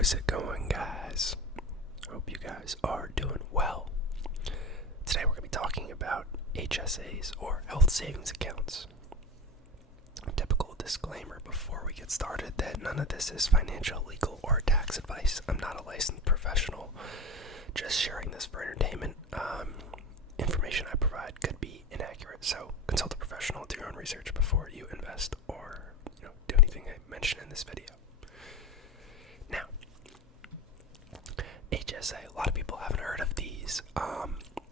How's it going, guys? Hope you guys are doing well. Today we're going to be talking about HSAs, or health savings accounts. Typical disclaimer before we get started that none of this is financial, legal, or tax advice. I'm not a licensed professional, just sharing this for entertainment. Information I provide could be inaccurate, so consult a professional, do your own research before you invest or do anything I mention in this video. Now, HSA, a lot of people haven't heard of these.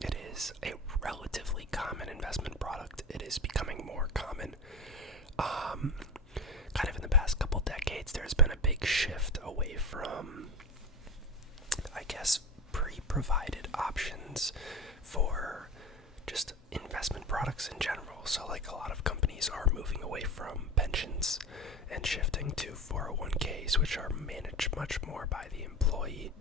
It is a relatively common investment product. It is becoming more common. Kind of in the past couple decades, there's been a big shift away from, I guess, pre-provided options for just investment products in general. So like a lot of companies are moving away from pensions and shifting to 401ks, which are managed much more by the employee.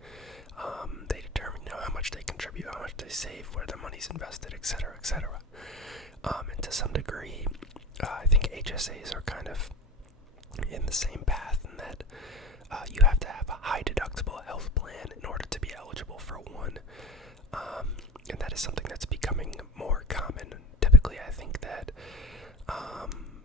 They determine how much they contribute, how much they save, where the money's invested, etc., etc. And to some degree, I think HSAs are kind of in the same path in that you have to have a high deductible health plan in order to be eligible for one. And that is something that's becoming more common. Typically, I think that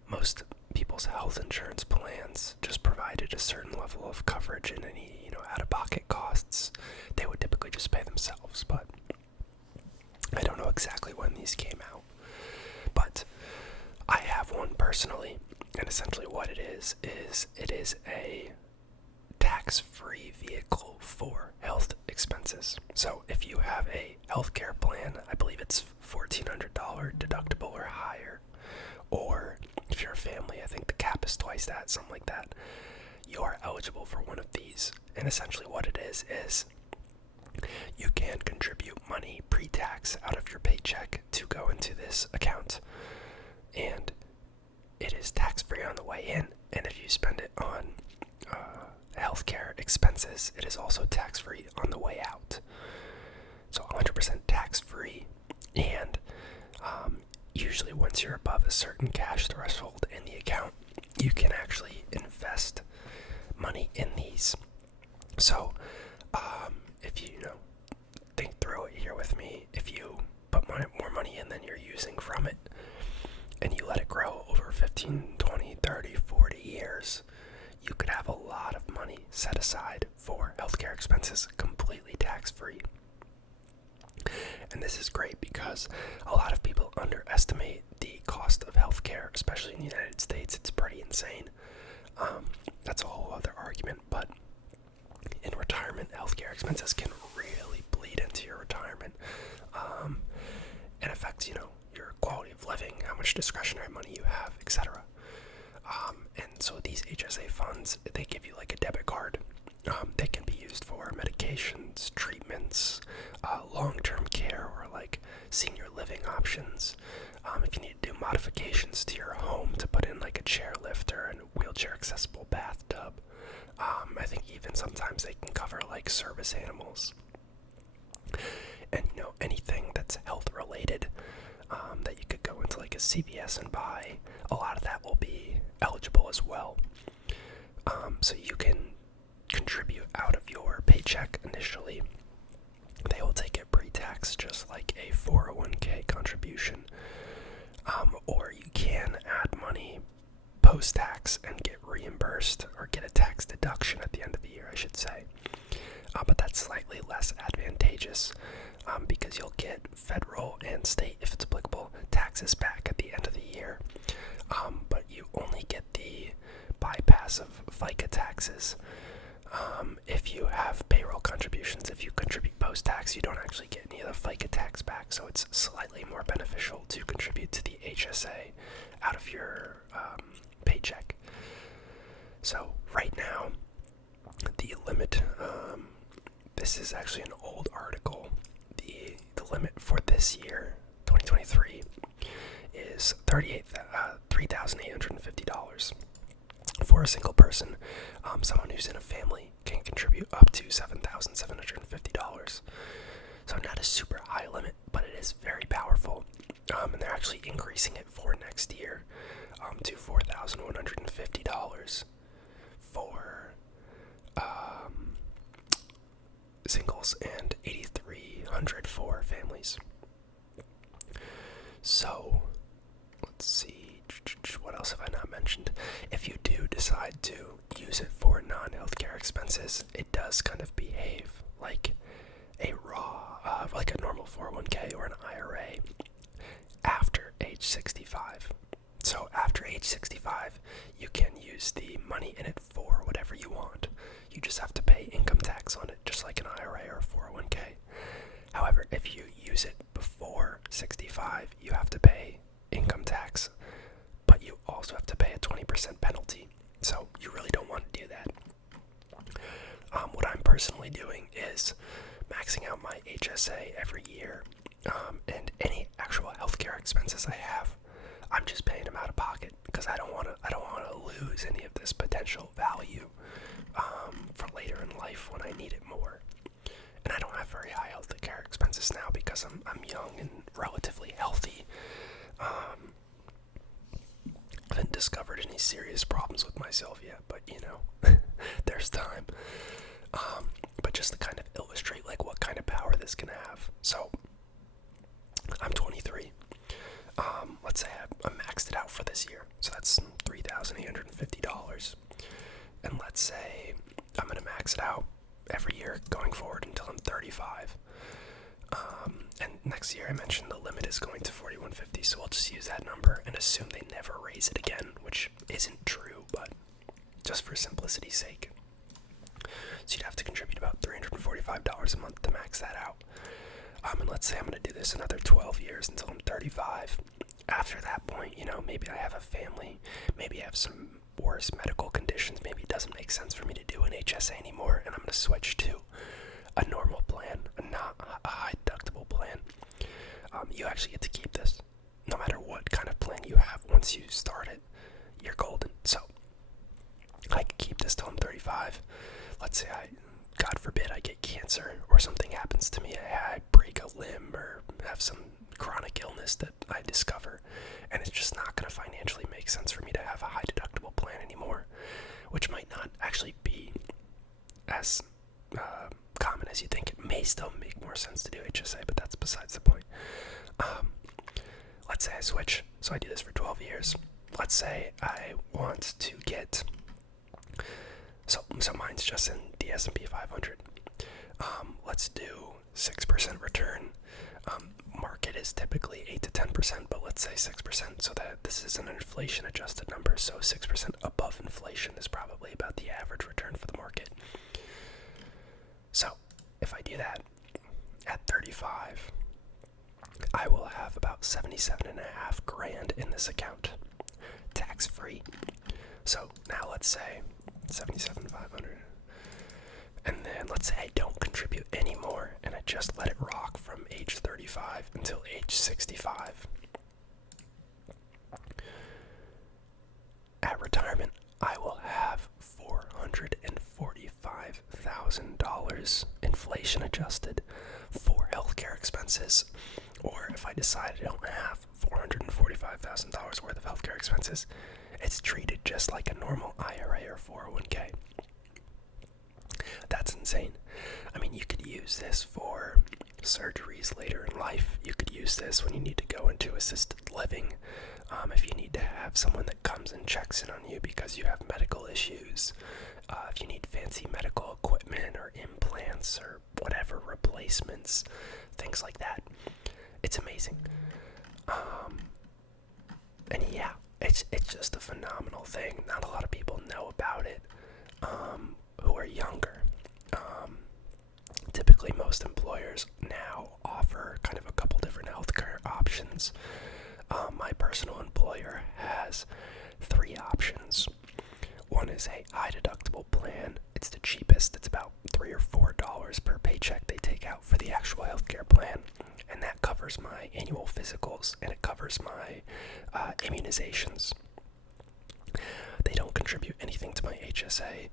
most people's health insurance plans just provided a certain level of coverage, and any out-of-pocket costs they would typically just pay themselves. But I don't know exactly when these came out, but I have one personally, and essentially what it is a tax-free vehicle for health expenses. So if you have a healthcare plan, I believe it's $1,400 deductible or higher, or if you're a family, I think the cap is twice that, something like that, you are eligible for one of these. And essentially what it is you can contribute money pre-tax out of your paycheck to go into this account, and it is tax-free on the way in, and if you spend it on healthcare expenses, it is also tax-free on the way out. So 100% tax-free, and usually once you're above a certain cash threshold in the account, you can actually invest money in these. So if you think through it here with me, if you put more money in than you're using from it, and you let it grow over 15, 20, 30, 40 years, you could have a lot of money set aside for healthcare expenses completely tax-free. And this is great because a lot of people underestimate the cost of healthcare, especially in the United States. It's pretty insane. That's a whole other argument, but in retirement, healthcare expenses can really bleed into your retirement, and affect, your quality of living, how much discretionary money you have, etc. And so these HSA funds, they give you like a debit card. They can be used for medications, treatments, long-term care, or like senior living options. If you need to do modifications to your home to put in like a chairlift or a wheelchair-accessible bathtub. I think even sometimes they can cover like service animals. And anything that's health-related that you could go into like a CVS and buy, a lot of that will be eligible as well. So you can contribute out of your paycheck initially. They will take it pre-tax, just like a 401k contribution. Or you can add money post-tax and get reimbursed, or get a tax deduction at the end of the year, I should say. But that's slightly less advantageous because you'll get federal and state, if it's applicable, taxes back at the end of the year. But you only get the bypass of FICA taxes if you have payroll contributions. If you contribute post-tax, you don't actually get any of the FICA tax back, so it's slightly more beneficial to contribute to the HSA out of your paycheck. So right now, the limit, this is actually an old article, the limit for this year, 2023, is $3,850 for a single person. Someone who's in a family can contribute up to $7,750. So not a super high limit, but it is very powerful. And they're actually increasing it for next year to $4,150 for singles and 8,300 for families. So, let's see, what else have I not mentioned? If you do decide to use it for non-healthcare expenses, it does kind of behave like a like a normal 401k or an IRA after age 65. So after age 65, you can use the money in it for whatever you want. You just have to pay income tax on it, just like an IRA or a 401k. However, if you use it before 65, you have to pay income tax, but you also have to pay a 20% penalty. So you really don't want to do that. What I'm personally doing is maxing out my HSA every year, and any actual healthcare expenses I have, I'm just paying them out of pocket because I don't want to lose any of this potential value for later in life when I need it more. And I don't have very high healthcare expenses now because I'm young and relatively healthy. I haven't discovered any serious problems with myself yet, but there's time. But just to kind of illustrate like what kind of power this can have. So I'm 23. Let's say I maxed it out for this year, so that's $3,850. And let's say I'm gonna max it out every year going forward until I'm 35. And next year I mentioned the limit is going to $4,150, so we'll just use that number and assume they never raise it again, which isn't true, but just for simplicity's sake. So you'd have to contribute about $345 a month to max that out. And let's say I'm going to do this another 12 years until I'm 35. After that point, maybe I have a family, maybe I have some worse medical conditions, maybe it doesn't make sense for me to do an HSA anymore, and I'm going to switch to a normal plan, not a high deductible plan. You actually get to keep this, no matter what kind of plan you have. Once you start it, you're golden. So I can keep this till I'm 35. Let's say God forbid I get cancer or something happens to me, I break a limb or have some chronic illness that I discover, and it's just not going to financially make sense for me to have a high deductible plan anymore, which might not actually be as common as you think. It may still make more sense to do HSA, but that's besides the point. Let's say I switch, so I do this for 12 years. Let's say I want to get, so mine's just in the S&P 500. Let's do 6% return. Market is typically 8 to 10%, but let's say 6%, so that this is an inflation adjusted number, so 6% above inflation is probably about the average return for the market. So if I do that at 35, I will have about $77,500 in this account, tax free. So now let's say $77,500. And then let's say I don't contribute anymore and I just let it rock from age 35 until age 65. At retirement, I will have $445,000 inflation adjusted for healthcare expenses. Or if I decide I don't have $445,000 worth of healthcare expenses, it's treated just like a normal IRA or 401k. That's insane. I mean, you could use this for surgeries later in life. You could use this when you need to go into assisted living. If you need to have someone that comes and checks in on you because you have medical issues. If you need fancy medical equipment or implants or whatever, replacements, things like that. It's amazing. And yeah, it's just a phenomenal thing. Not a lot of people know about it who are younger. Typically, most employers now offer kind of a couple different healthcare options. My personal employer has 3 options. One is a high deductible plan. It's the cheapest. It's about $3 or $4 per paycheck they take out for the actual healthcare plan. And that covers my annual physicals and it covers my immunizations. They don't contribute anything to my HSA.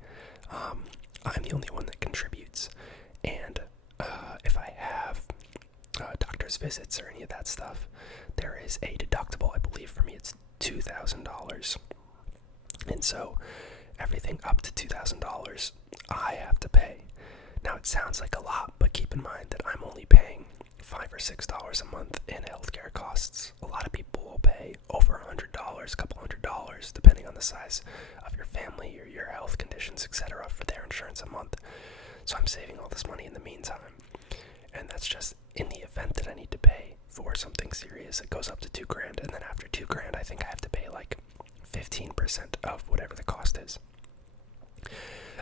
I'm the only one that contributes. And if I have doctor's visits or any of that stuff, there is a deductible. I believe for me it's $2,000. And so everything up to $2,000 I have to pay. Now it sounds like a lot, but keep in mind that I'm only paying $5 or $6 a month in healthcare costs. A lot of people will pay over $100, a couple $100, depending on the size of your family or your health conditions, etc., for their insurance a month. So I'm saving all this money in the meantime, and that's just in the event that I need to pay for something serious. It goes up to $2,000, and then after $2,000, I think I have to pay like 15% of whatever the cost is.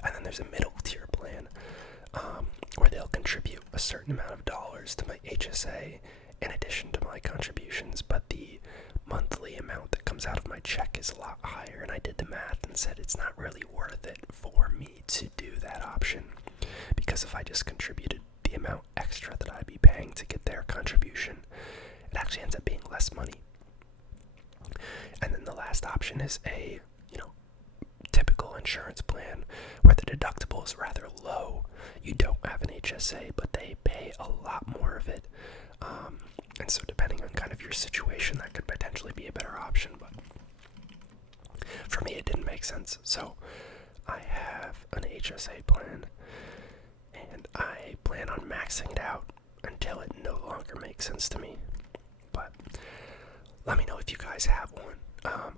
And then there's a middle tier plan where they'll contribute a certain amount of dollars to my HSA in addition to my contributions, but the monthly amount that comes out of my check is a lot higher, and I did the math and said it's not really worth it for me to do that option, because if I just contributed the amount extra that I'd be paying to get their contribution, it actually ends up being less money. And then the last option is a, typical insurance plan where the deductible is rather low. You don't have an HSA, but they pay a lot more of it. And so depending on kind of your situation, that could potentially be a better option. But for me, it didn't make sense. So I have an HSA plan, and I plan on maxing it out until it no longer makes sense to me. But let me know if you guys have one.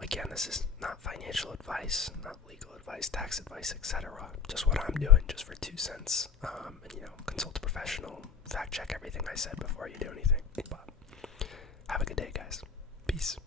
Again, this is not financial advice, not legal advice, tax advice, etc. Just what I'm doing, just for 2 cents. And consult a professional, fact check everything I said before you do anything. But have a good day, guys. Peace.